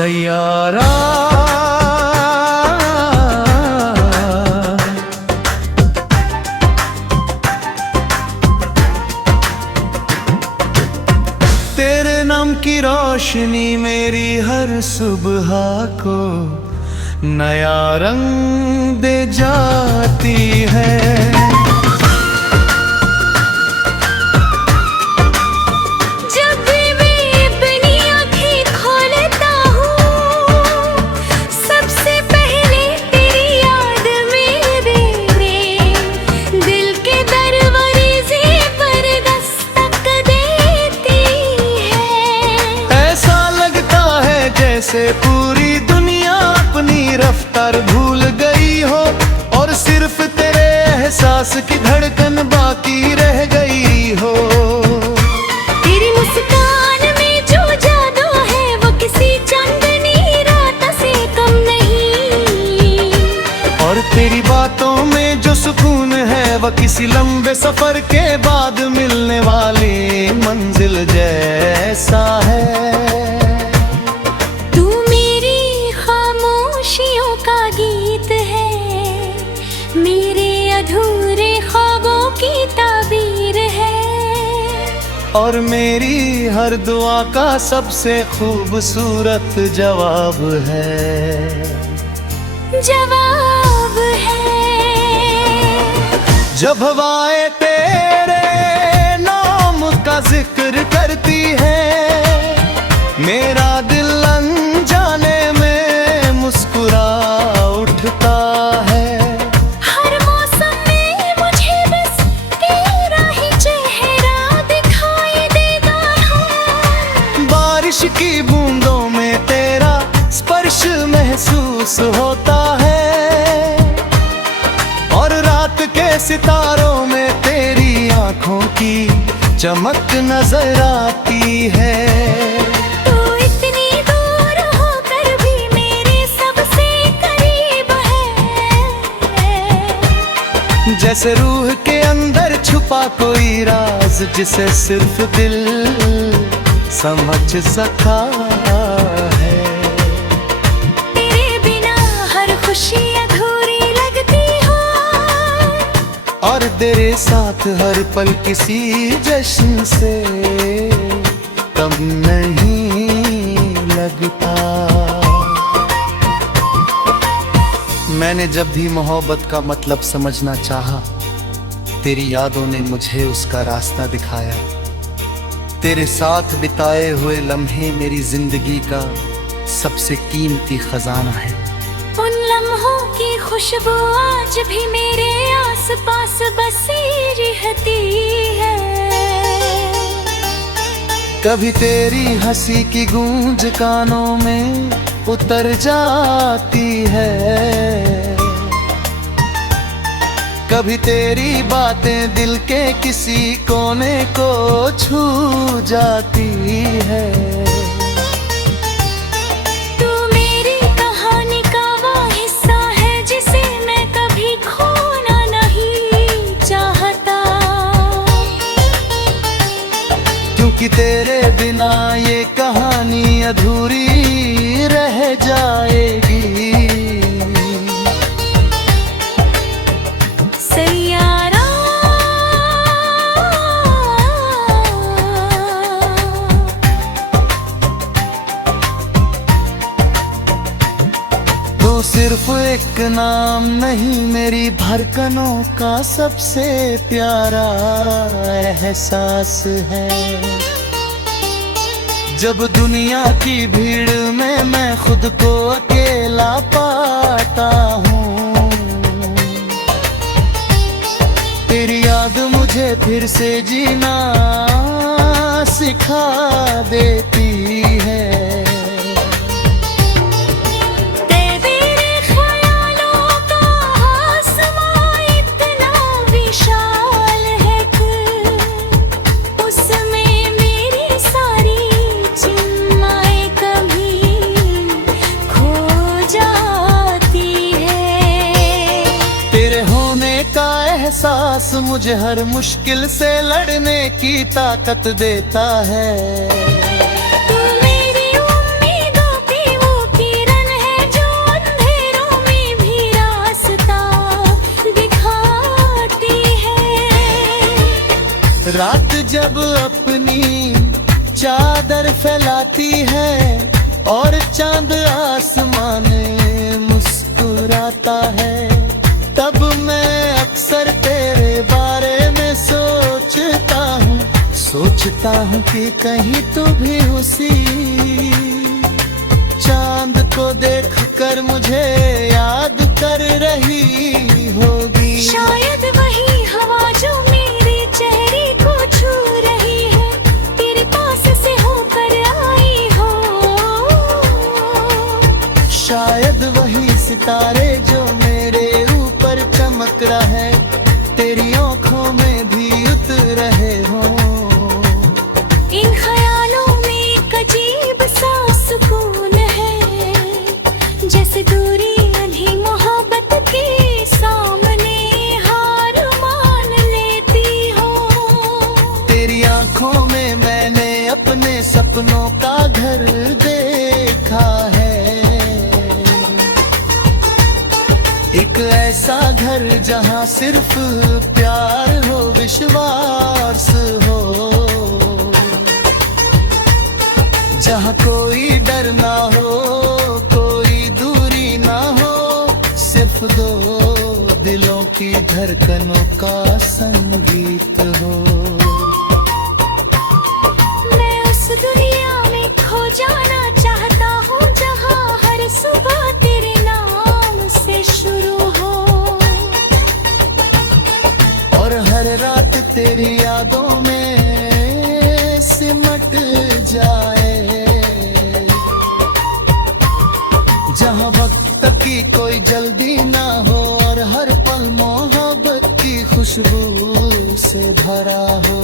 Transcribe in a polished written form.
सैयारा तेरे नाम की रोशनी मेरी हर सुबह को नया रंग दे जाती है। से पूरी दुनिया अपनी रफ्तार भूल गई हो और सिर्फ तेरे एहसास की धड़कन बाकी रह गई हो। तेरी मुस्कान में जो जादू है वो किसी चांदनी रात से कम नहीं, और तेरी बातों में जो सुकून है वह किसी लंबे सफर के बाद मिलने वाली मंजिल जैसा है। अधूरे ख्वाबों की ताबीर है और मेरी हर दुआ का सबसे खूबसूरत जवाब है। जवाब है जब हवाएं तेरे नाम का जिक्र करती है, मेरा दिल अनजाने में मुस्कुरा उठता है। बारिश की बूंदों में तेरा स्पर्श महसूस होता है और रात के सितारों में तेरी आंखों की चमक नजर आती है। तू इतनी दूर होकर भी मेरे सबसे करीब है, जैसे रूह के अंदर छुपा कोई राज जिसे सिर्फ दिल समझ सका है। तेरे बिना हर खुशी अधूरी लगती हो और तेरे साथ हर पल किसी जश्न से कम नहीं लगता। मैंने जब भी मोहब्बत का मतलब समझना चाहा, तेरी यादों ने मुझे उसका रास्ता दिखाया। तेरे साथ बिताए हुए लम्हे मेरी जिंदगी का सबसे कीमती खजाना है। उन लम्हों की खुशबू आज भी मेरे आसपास बसी रहती है। कभी तेरी हंसी की गूंज कानों में उतर जाती है, कभी तेरी बातें दिल के किसी कोने को छू जाती है। तू मेरी कहानी का वो हिस्सा है जिसे मैं कभी खोना नहीं चाहता, क्योंकि तेरे बिना ये कहानी अधूरी रह जाएगी। सिर्फ एक नाम नहीं, मेरी धड़कनों का सबसे प्यारा एहसास है। जब दुनिया की भीड़ में मैं खुद को अकेला पाता हूँ, तेरी याद मुझे फिर से जीना सिखा देती है। एहसास मुझे हर मुश्किल से लड़ने की ताकत देता है। तू मेरी उम्मीदों की वो रात जब अपनी चादर फैलाती है और चांद आसमान मुस्कुराता है, तब मैं अक्सर तेरे बारे में सोचता हूँ कि कहीं तू भी उसी चांद को देखकर मुझे याद कर रही होगी। शायद वही हवा जो मेरे चेहरे को छू रही है, तेरे पास से होकर आई हो। शायद वही सितारे जो मेरे ऊपर चमक रहा है, तेरी आँखों में भी उतर रहे हो। इन ख्यालों में एक अजीब सा सुकून है, जैसे दूरी अधी मोहब्बत के सामने हार मान लेती हो। तेरी आँखों में मैंने अपने सपनों का घर देखा है, एक ऐसा घर जहाँ सिर्फ प्यार हो, विश्वास हो, जहाँ कोई डर ना हो, कोई दूरी ना हो, सिर्फ दो दिलों की धड़कनों का संगीत हो। मैं उस दुनिया में खो जाना चाहता हूँ, जहाँ हर सुबह तेरे नाम से शुरू हो और हर रात तेरी यादों में सिमट जाए, जहाँ वक्त की कोई जल्दी ना हो और हर पल मोहब्बत की खुशबू से भरा हो।